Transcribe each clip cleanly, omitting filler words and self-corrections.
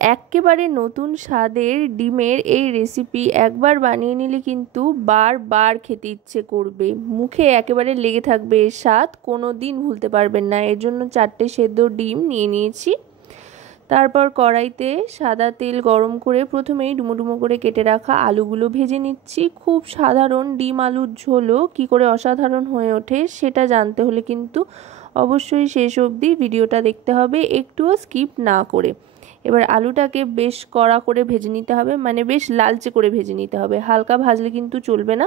একেবারে নতুন স্বাদের ডিমের এই রেসিপি একবার বানিয়ে নিলে কিন্তু বারবার খেতে ইচ্ছে করবে, মুখে একেবারে লেগে থাকবে এর স্বাদ, কোনো দিন ভুলতে পারবেন না। এর জন্য 4টে সেদ্ধ ডিম নিয়ে নিয়েছি। তারপর কড়াইতে সাদা তেল গরম করে প্রথমেই ডুমো ডুমো করে কেটে রাখা আলুগুলো ভেজে নিচ্ছি। খুব সাধারণ ডিম আলুর ঝোলও কী করে অসাধারণ হয়ে ওঠে সেটা জানতে হলে কিন্তু অবশ্যই শেষ অবধি ভিডিওটা দেখতে হবে, একটুও স্কিপ না করে। এবার আলুটাকে বেশ কড়া করে ভেজে নিতে হবে, মানে বেশ লালচে করে ভেজে নিতে হবে, হালকা ভাজলে কিন্তু চলবে না।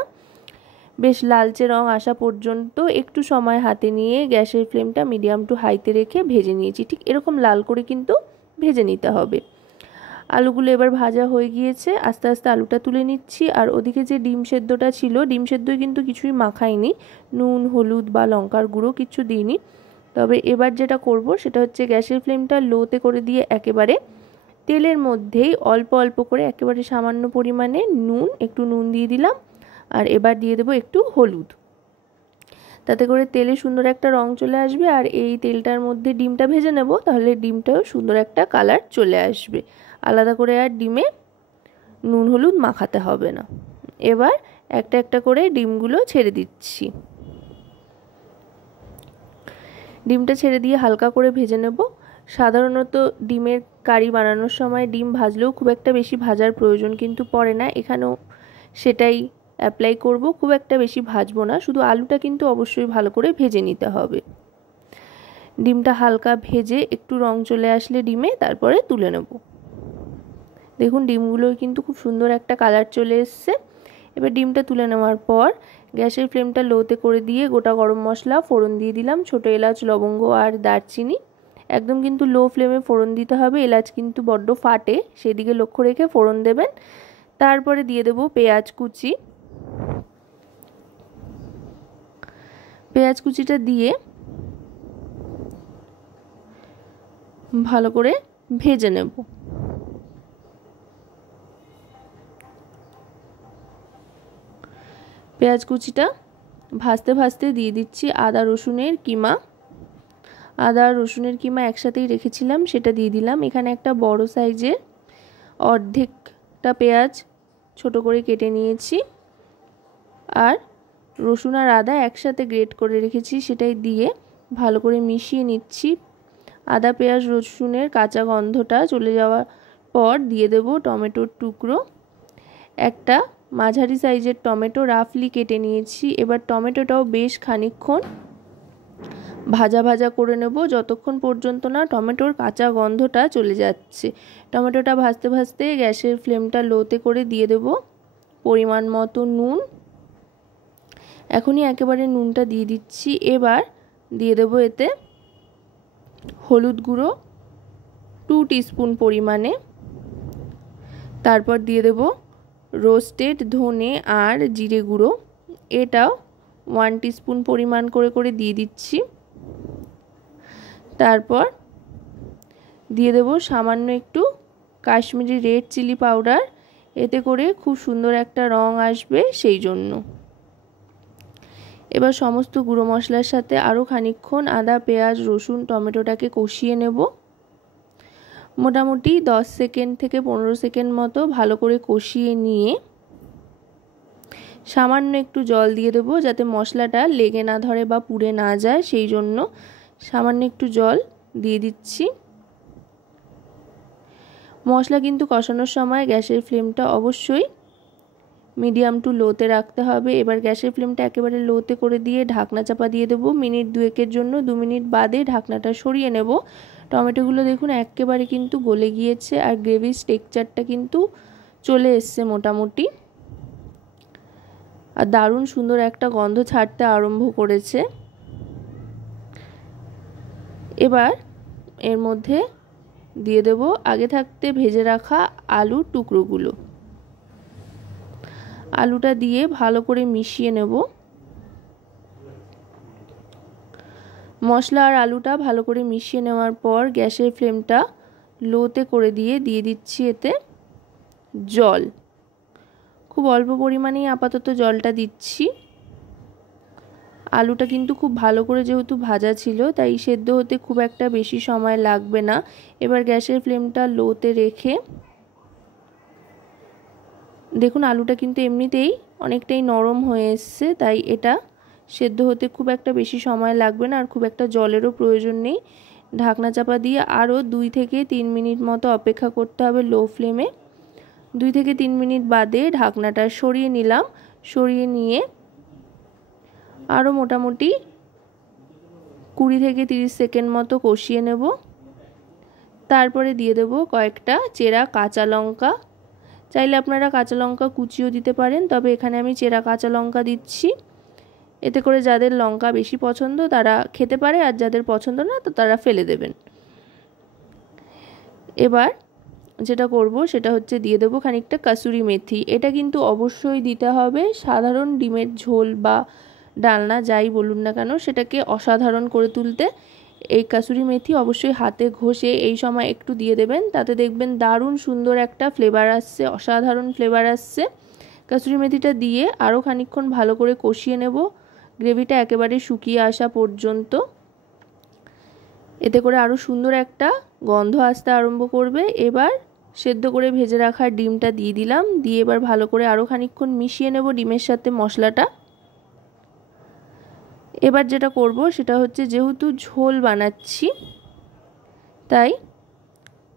বেশ লালচে রং আসা পর্যন্ত একটু সময় হাতে নিয়ে গ্যাসের ফ্লেমটা মিডিয়াম টু হাইতে রেখে ভেজে নিয়েছি। ঠিক এরকম লাল করে কিন্তু ভেজে নিতে হবে। আলুগুলো এবার ভাজা হয়ে গিয়েছে, আস্তে আস্তে আলুটা তুলে নিচ্ছি। আর ওদিকে যে ডিম সেদ্ধটা ছিল, ডিম সেদ্ধই কিন্তু কিছুই মাখাইনি, নুন হলুদ বা লঙ্কার গুঁড়ো কিচ্ছু দিইনি। তবে এবার যেটা করব সেটা হচ্ছে গ্যাসের ফ্লেমটা লোতে করে দিয়ে একেবারে তেলের মধ্যেই অল্প অল্প করে একেবারে সামান্য পরিমাণে একটু নুন দিয়ে দিলাম। আর এবার দিয়ে দেবো একটু হলুদ, তাতে করে তেলে সুন্দর একটা রং চলে আসবে। আর এই তেলটার মধ্যে ডিমটা ভেজে নেব, তাহলে ডিমটাও সুন্দর একটা কালার চলে আসবে। আলাদা করে আর ডিমে নুন হলুদ মাখাতে হবে না। এবার একটা একটা করে ডিমগুলো ছেড়ে দিচ্ছি। ডিমটা ছেড়ে দিয়ে হালকা করে ভেজে নেব। সাধারণত ডিমের কারি বানানোর সময় ডিম ভাজলেও খুব একটা বেশি ভাজার প্রয়োজন কিন্তু পড়ে না, এখানেও সেটাই অ্যাপ্লাই করব। খুব একটা বেশি ভাজবো না, শুধু আলুটা কিন্তু অবশ্যই ভালো করে ভেজে নিতে হবে। ডিমটা হালকা ভেজে একটু রং চলে আসলে ডিমে তারপরে তুলে নেব। দেখুন ডিমগুলো কিন্তু খুব সুন্দর একটা কালার চলে এসছে। এবার ডিমটা তুলে নেওয়ার পর গ্যাসের ফ্লেমটা লোতে করে দিয়ে গোটা গরম মশলা ফোড়ন দিয়ে দিলাম, ছোটো এলাচ লবঙ্গ আর দারচিনি। একদম কিন্তু লো ফ্লেমে ফোড়ন দিতে হবে, এলাচ কিন্তু বড্ড ফাটে, সেদিকে লক্ষ্য রেখে ফোড়ন দেবেন। তারপরে দিয়ে দেব পেঁয়াজ কুচি। পেঁয়াজ কুচিটা দিয়ে ভালো করে ভেজে নেব। পেঁয়াজ কুচিটা ভাজতে ভাজতে দিয়ে দিচ্ছি আদা রসুনের কিমা। আদা রসুনের কিমা একসাথেই রেখেছিলাম, সেটা দিয়ে দিলাম। এখানে একটা বড় সাইজের অর্ধেকটা পেঁয়াজ ছোট করে কেটে নিয়েছি, আর রসুন আর আদা একসাথে গ্রেট করে রেখেছি, সেটাই দিয়ে ভালো করে মিশিয়ে নিচ্ছি। আদা পেঁয়াজ রসুনের কাঁচা গন্ধটা চলে যাওয়ার পর দিয়ে দেব টমেটোর টুকরো। একটা মাঝারি সাইজের টমেটো রাফলি কেটে নিয়েছি। এবার টমেটোটাও বেশ খানিকক্ষণ ভাজা ভাজা করে নেব, যতক্ষণ পর্যন্ত না টমেটোর কাঁচা গন্ধটা চলে যাচ্ছে। টমেটোটা ভাজতে ভাজতে গ্যাসের ফ্লেমটা লোতে করে দিয়ে দেব পরিমাণ মতো নুন। এখনই একেবারে নুনটা দিয়ে দিচ্ছি। এবার দিয়ে দেব এতে হলুদ গুঁড়ো 2 টিস্পুন পরিমাণে। তারপর দিয়ে দেব রোস্টেড ধনে আর জিরে গুঁড়ো, এটাও 1 টিস্পুন পরিমাণ করে করে দিয়ে দিচ্ছি। তারপর দিয়ে দেব সামান্য একটু কাশ্মীরি রেড চিলি পাউডার, এতে করে খুব সুন্দর একটা রং আসবে সেই জন্য। এবার সমস্ত গুঁড়ো মশলার সাথে আরও খানিকক্ষণ আদা পেঁয়াজ রসুন টমেটোটাকে কষিয়ে নেব। মোটামুটি 10 সেকেন্ড থেকে 15 সেকেন্ড মতো ভালো করে কষিয়ে নিয়ে সামান্য একটু জল দিয়ে দেব, যাতে মশলাটা লেগে না ধরে বা পুড়ে না যায়, সেই জন্য সামান্য একটু জল দিয়ে দিচ্ছি। মশলা কিন্তু কষানোর সময় গ্যাসের ফ্লেমটা অবশ্যই মিডিয়াম টু লোতে রাখতে হবে। এবার গ্যাসের ফ্লেমটা একেবারে লোতে করে দিয়ে ঢাকনা চাপা দিয়ে দেবো মিনিট 2-এর জন্য। 2 মিনিট বাদে ঢাকনাটা সরিয়ে নেব। টমেটোগুলো দেখুন একেবারে কিন্তু গলে গিয়েছে, আর গ্রেভির টেক্সচারটা কিন্তু চলে এসছে মোটামুটি, আর দারুণ সুন্দর একটা গন্ধ ছাড়তে আরম্ভ করেছে। এবার এর মধ্যে দিয়ে দেব আগে থাকতে ভেজে রাখা আলুর টুকরোগুলো। আলুটা দিয়ে ভালো করে মিশিয়ে নেব। মশলা আর আলুটা ভালো করে মিশিয়ে নেওয়ার পর গ্যাসের ফ্লেমটা লোতে করে দিয়ে দিচ্ছি এতে জল। খুব অল্প পরিমাণেই আপাতত জলটা দিচ্ছি। আলুটা কিন্তু খুব ভালো করে যেহেতু ভাজা ছিল তাই সেদ্ধ হতে খুব একটা বেশি সময় লাগবে না। এবার গ্যাসের ফ্লেমটা লোতে রেখে দেখুন আলুটা কিন্তু এমনিতেই অনেকটাই নরম হয়ে এসছে, তাই এটা সেদ্ধ হতে খুব একটা বেশি সময় লাগবে না আর খুব একটা জলেরও প্রয়োজন নেই। ঢাকনা চাপা দিয়ে আরও 2 থেকে 3 মিনিট মতো অপেক্ষা করতে হবে লো ফ্লেমে। 2 থেকে 3 মিনিট বাদে ঢাকনাটা সরিয়ে নিলাম। সরিয়ে নিয়ে আরও মোটামুটি 20 থেকে 30 সেকেন্ড মতো কষিয়ে নেব। তারপরে দিয়ে দেব কয়েকটা চেরা কাঁচা লঙ্কা। চাইলে আপনারা কাঁচা লঙ্কা কুচিও দিতে পারেন, তবে এখানে আমি চেরা কাঁচা লঙ্কা দিচ্ছি। এতে করে যাদের লঙ্কা বেশি পছন্দ তারা খেতে পারে, আর যাদের পছন্দ না তো তারা ফেলে দেবেন। এবার যেটা করব সেটা হচ্ছে দিয়ে দেবো খানিকটা কাসুরি মেথি। এটা কিন্তু অবশ্যই দিতে হবে। সাধারণ ডিমের ঝোল বা ডালনা যাই বলুন না কেন সেটাকে অসাধারণ করে তুলতে এই কাসুরি মেথি অবশ্যই হাতে ঘষে এই সময় একটু দিয়ে দেবেন, তাতে দেখবেন দারুণ সুন্দর একটা ফ্লেভার আসছে, অসাধারণ ফ্লেভার আসছে। কাসুরি মেথিটা দিয়ে আরও খানিকক্ষণ ভালো করে কষিয়ে নেব, গ্রেভিটা একেবারে শুকিয়ে আসা পর্যন্ত। এতে করে আরও সুন্দর একটা গন্ধ আসতে আরম্ভ করবে। এবার সেদ্ধ করে ভেজে রাখা ডিমটা দিয়ে দিলাম, দিয়ে এবার ভালো করে আরও খানিকক্ষণ মিশিয়ে নেব ডিমের সাথে মশলাটা। এবার যেটা করব সেটা হচ্ছে যেহেতু ঝোল বানাচ্ছি তাই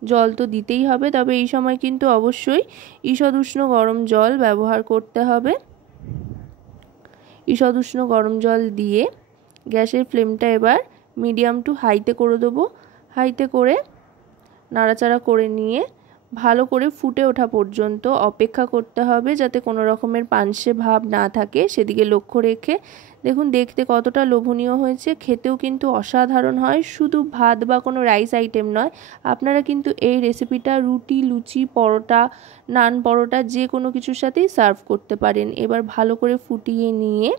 জল তো দিতেই হবে, তবে এই সময় কিন্তু অবশ্যই ঈষৎ উষ্ণ গরম জল ব্যবহার করতে হবে। ঈষৎ উষ্ণ গরম জল দিয়ে গ্যাসের ফ্লেমটা এবার মিডিয়াম টু হাইতে করে দেবো। হাইতে করে নাড়াচাড়া করে নিয়ে ভালো করে ফুটে ওঠা পর্যন্ত অপেক্ষা করতে হবে, যাতে কোনো রকমের পানসে ভাব না থাকে সেদিকে লক্ষ্য রেখে। দেখুন দেখতে কতটা লোভনীয় হয়েছে, খেতেও কিন্তু অসাধারণ হয়। শুধু ভাত বা কোনো রাইস আইটেম নয়, আপনারা কিন্তু এই রেসিপিটা রুটি, লুচি, পরোটা, নান পরোটা যে কোনো কিছুর সাথেই সার্ভ করতে পারেন। এবার ভালো করে ফুটিয়ে নিয়ে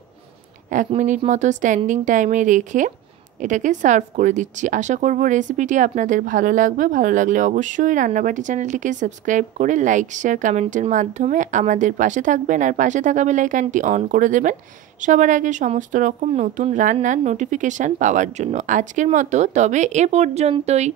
1 মিনিট মতো স্ট্যান্ডিং টাইমে রেখে এটাকে সার্ভ করে দিচ্ছি। আশা করব রেসিপিটি আপনাদের ভালো লাগবে। ভালো লাগলে অবশ্যই রান্নাবাটি চ্যানেলটিকে সাবস্ক্রাইব করে লাইক, শেয়ার, কমেন্টের মাধ্যমে আমাদের পাশে থাকবেন, আর পাশে থাকা বেল আইকনটি অন করে দেবেন সবার আগে সমস্ত রকম নতুন রান্নার নোটিফিকেশান পাওয়ার জন্য। আজকের মতো তবে এ পর্যন্তই।